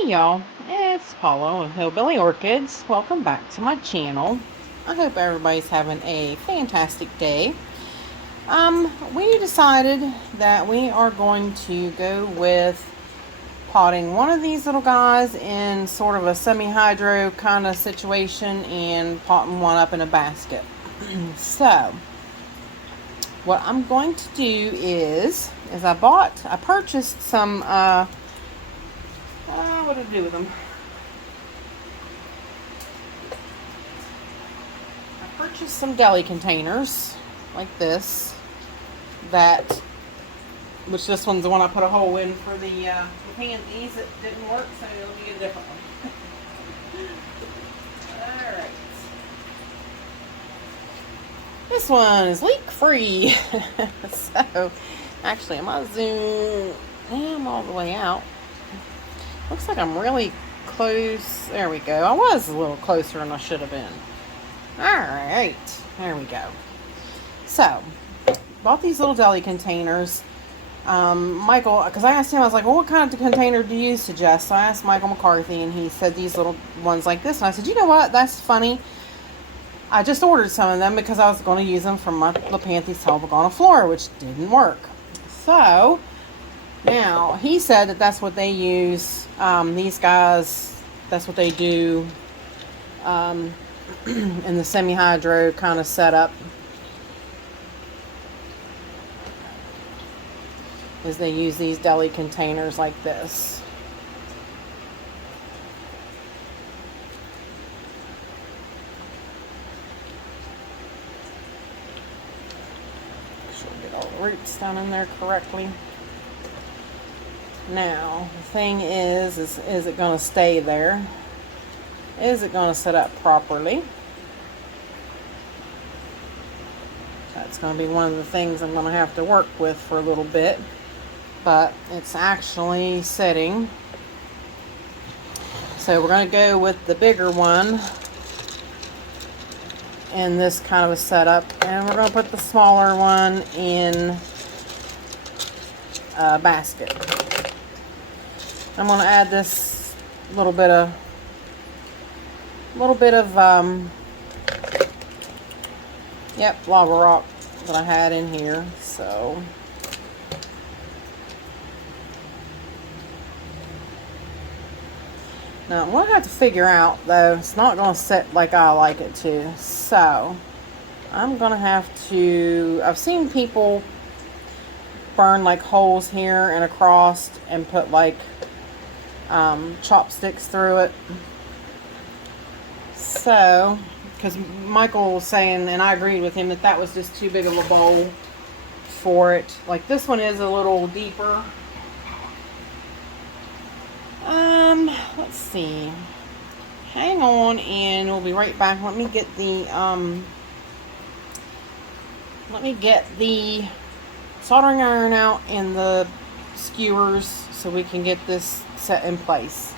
Hey y'all, it's Paula with Hillbilly Orchids. Welcome back to my channel. I hope everybody's having a fantastic day. We decided that we are going to go with potting one of these little guys in sort of a semi-hydro kind of situation and potting one up in a basket. So, what I'm going to do is I purchased some, what did I do with them? I purchased some deli containers like this, which this one's the one I put a hole in for the pansies. It didn't work, so it'll be a different one. Alright. This one is leak free. So, actually, I'm going to zoom all the way out. Looks like I'm really close. There we go. I was a little closer than I should have been. Alright. There we go. So, bought these little deli containers. Michael, because I asked him, I was like, well, what kind of container do you suggest? So I asked Michael McCarthy, and he said these little ones like this. And I said, you know what? That's funny. I just ordered some of them because I was going to use them for my Lapanthes Flora, which didn't work. So, now, he said that that's what they use. These guys, that's what they do in the semi-hydro kind of setup. Is they use these deli containers like this. Make sure we get all the roots down in there correctly. Now, the thing is it going to stay there? Is it going to set up properly? That's going to be one of the things I'm going to have to work with for a little bit. But it's actually setting. So we're going to go with the bigger one in this kind of a setup. And we're going to put the smaller one in a basket. I'm going to add this little bit of lava rock that I had in here. So now I'm going to have to figure out, though, it's not going to set like I like it to. So I'm going to have to, I've seen people burn like holes here and across and put like chopsticks through it. So, because Michael was saying, and I agreed with him, that that was just too big of a bowl for it. Like this one is a little deeper. Let's see. Hang on, and we'll be right back. Let me get the soldering iron out and the skewers so we can get this set in place.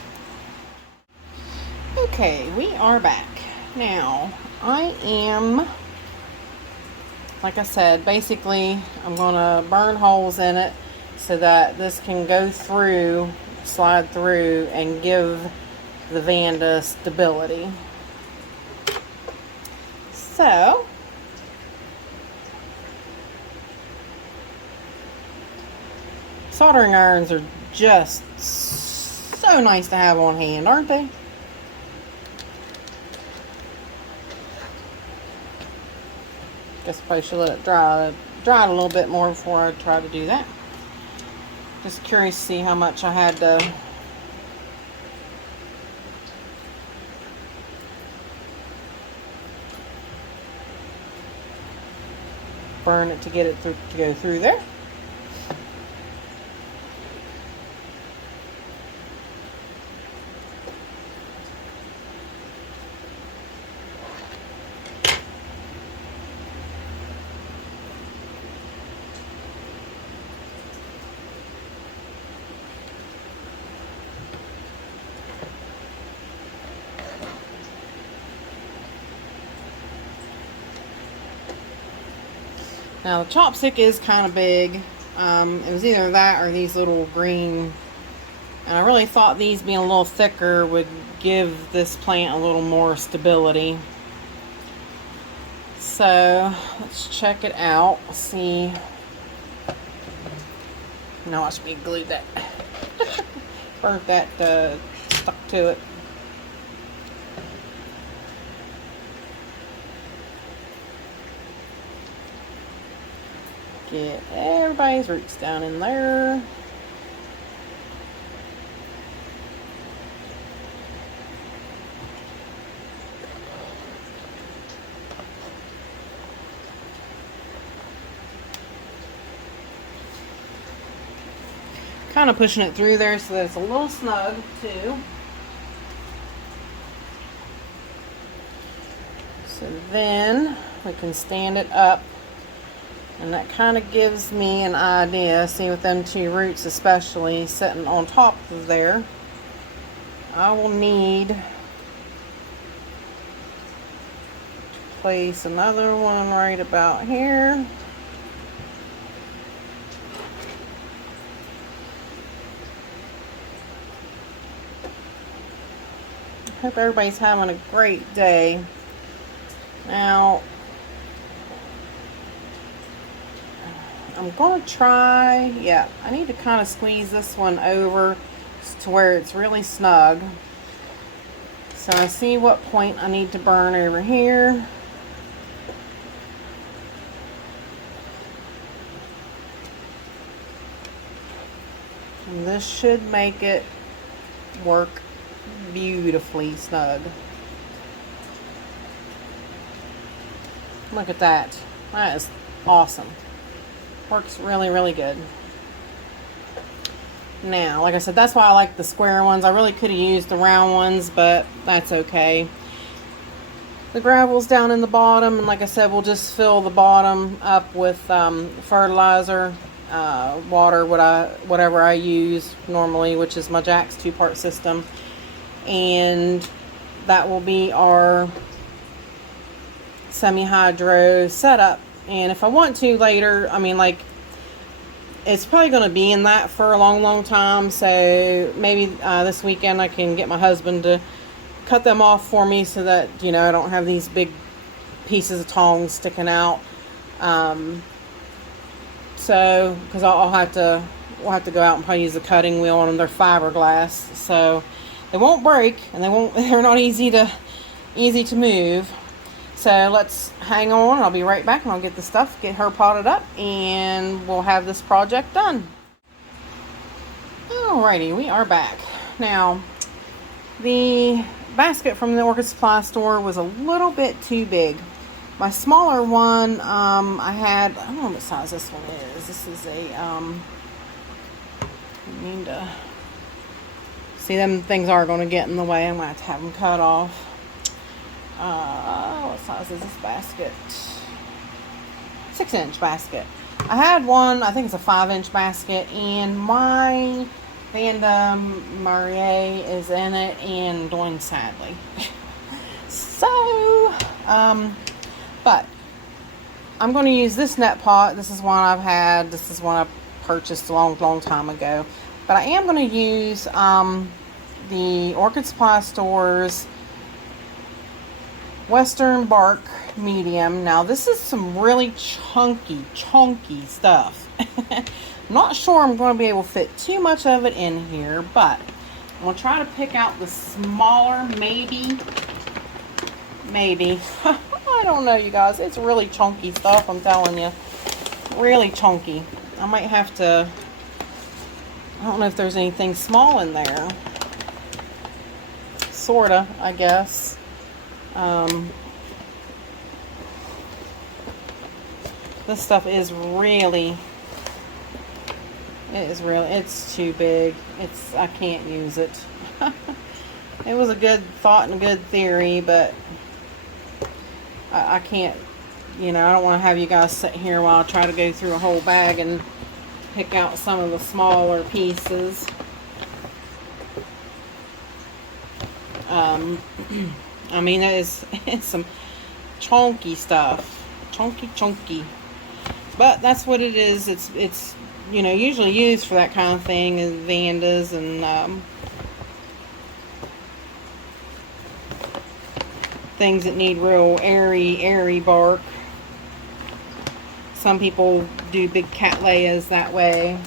Okay, we are back. Now, I am, like I said, basically I'm going to burn holes in it so that this can go through, slide through, and give the Vanda stability. So, soldering irons are just so nice to have on hand, aren't they? Guess I probably should let it dry a little bit more before I try to do that. Just curious to see how much I had to burn it to get it to go through there. Now the chopstick is kind of big. It was either that or these little green And I really thought these being a little thicker would give this plant a little more stability. So let's check it out. See. No, I should be glued that. Burnt that stuck to it. Get everybody's roots down in there. Kind of pushing it through there so that it's a little snug too. So then we can stand it up, and that kind of gives me an idea. See, with them two roots especially sitting on top of there, I will need to place another one right about here. Hope everybody's having a great day. Now, I'm going to try, yeah, I need to kind of squeeze this one over to where it's really snug. So I see what point I need to burn over here. And this should make it work beautifully snug. Look at that. That is awesome. Works really, really good. Now, like I said, that's why I like the square ones. I really could have used the round ones, but that's okay. The gravel's down in the bottom, and like I said, we'll just fill the bottom up with fertilizer, water, whatever I use normally, which is my Jack's 2-part system. And that will be our semi-hydro setup. And if I want to later, I mean, like, it's probably going to be in that for a long time, so maybe this weekend I can get my husband to cut them off for me so that, you know, I don't have these big pieces of tongs sticking out. So because we'll have to go out and probably use the cutting wheel on them. They're fiberglass, so they won't break, and they're not easy to move. So let's hang on. I'll be right back, and I'll get the stuff, get her potted up, and we'll have this project done. Alrighty, we are back. Now, the basket from the Orchid Supply Store was a little bit too big. My smaller one, I don't know what size this one is. This is a, I need to, see, them things are going to get in the way. I'm going to have them cut off. What size is this basket? 6-inch basket. I had one, I think it's a 5-inch basket, and my Vanda Marie is in it and doing sadly. So, but I'm going to use this net pot. This is one I've had. This is one I purchased a long time ago. But I am going to use the Orchid Supply Store's Western Bark Medium. Now, this is some really chunky stuff. I'm not sure I'm going to be able to fit too much of it in here, but I'm going to try to pick out the smaller, maybe. I don't know, you guys. It's really chunky stuff, I'm telling you. Really chunky. I might have to, I don't know if there's anything small in there. Sorta, I guess. This stuff is really, it's too big. I can't use it. It was a good thought and a good theory, but I can't, you know, I don't want to have you guys sit here while I try to go through a whole bag and pick out some of the smaller pieces. I mean, it's some chunky stuff. Chunky. But that's what it is. It's you know, usually used for that kind of thing is Vandas and things that need real airy bark. Some people do big cattleyas that way.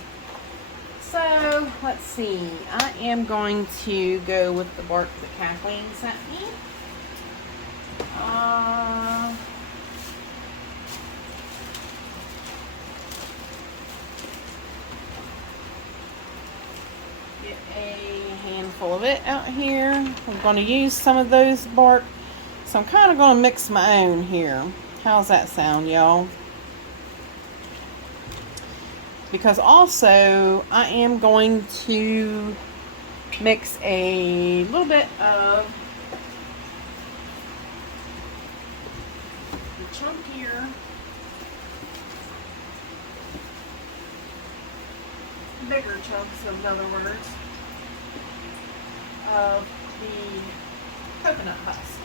So, let's see. I am going to go with the bark that Kathleen sent me. Get a handful of it out here. I'm going to use some of those bark. So I'm kind of going to mix my own here. How's that sound, y'all? Because also I am going to mix a little bit of the chunkier bigger chunks, in other words, of the coconut husk.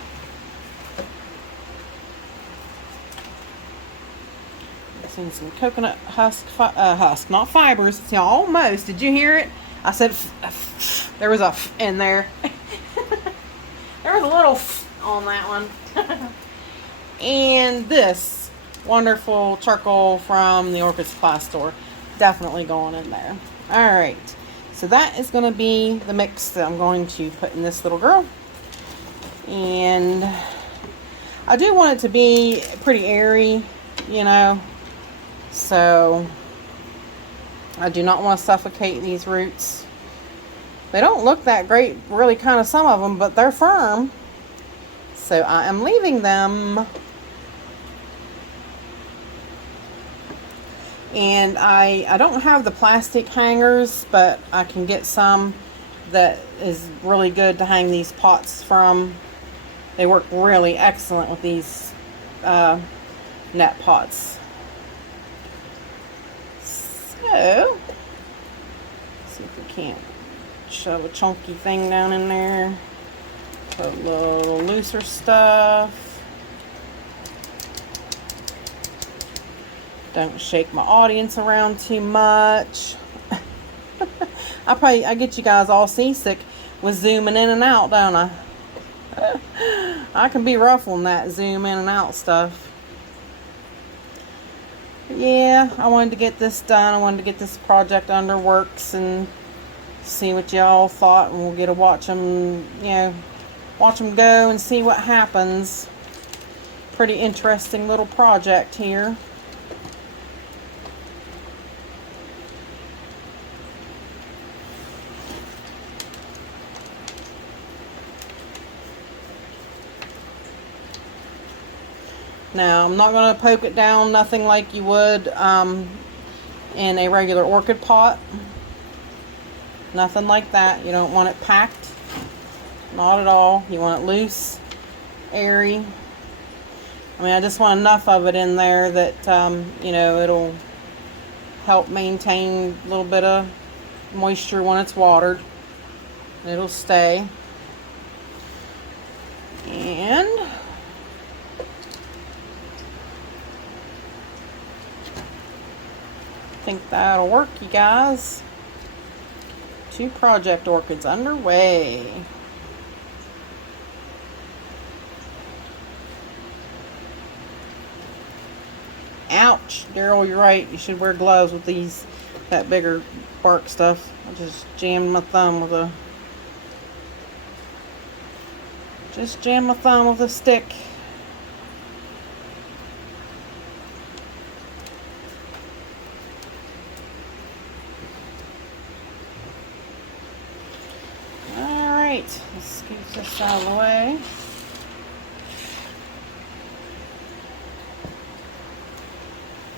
Mixing some coconut husk, not fibers. See, almost. Did you hear it? I said there was a in there. There was a little on that one. And this wonderful charcoal from the Orchid Supply Store, definitely going in there. All right, so that is going to be the mix that I'm going to put in this little girl. And I do want it to be pretty airy, you know. So I do not want to suffocate these roots. They don't look that great, really, kind of, some of them, but they're firm. So I am leaving them. And I don't have the plastic hangers, but I can get some that is really good to hang these pots from. They work really excellent with these net pots. So, see if we can't shove a chunky thing down in there. Put a little looser stuff. Don't shake my audience around too much. I get you guys all seasick with zooming in and out, don't I? I can be rough on that zoom in and out stuff. Yeah, I wanted to get this done. I wanted to get this project under works and see what y'all thought, and we'll get to watch them, you know, watch them go and see what happens. Pretty interesting little project here. Now, I'm not going to poke it down, nothing like you would in a regular orchid pot. Nothing like that. You don't want it packed. Not at all. You want it loose, airy. I mean, I just want enough of it in there that, you know, it'll help maintain a little bit of moisture when it's watered. It'll stay. And I think that'll work, you guys. 2 project orchids underway. Ouch, Daryl, you're right. You should wear gloves with these, that bigger bark stuff. I just jammed my thumb with a, stick. Let's scoot this out of the way.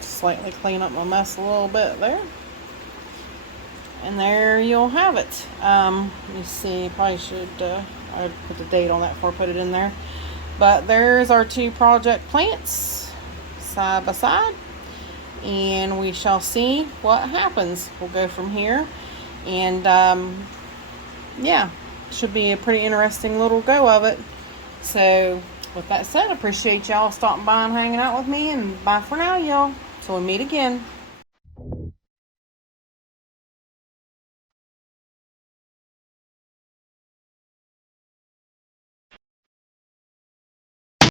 Slightly clean up my mess a little bit there. And there you'll have it. Let me see, probably should I put the date on that before I put it in there. But there's our 2 project plants side by side. And we shall see what happens. We'll go from here. And yeah. Should be a pretty interesting little go of it. So with that said, I appreciate y'all stopping by and hanging out with me, and bye for now, y'all, till we meet again.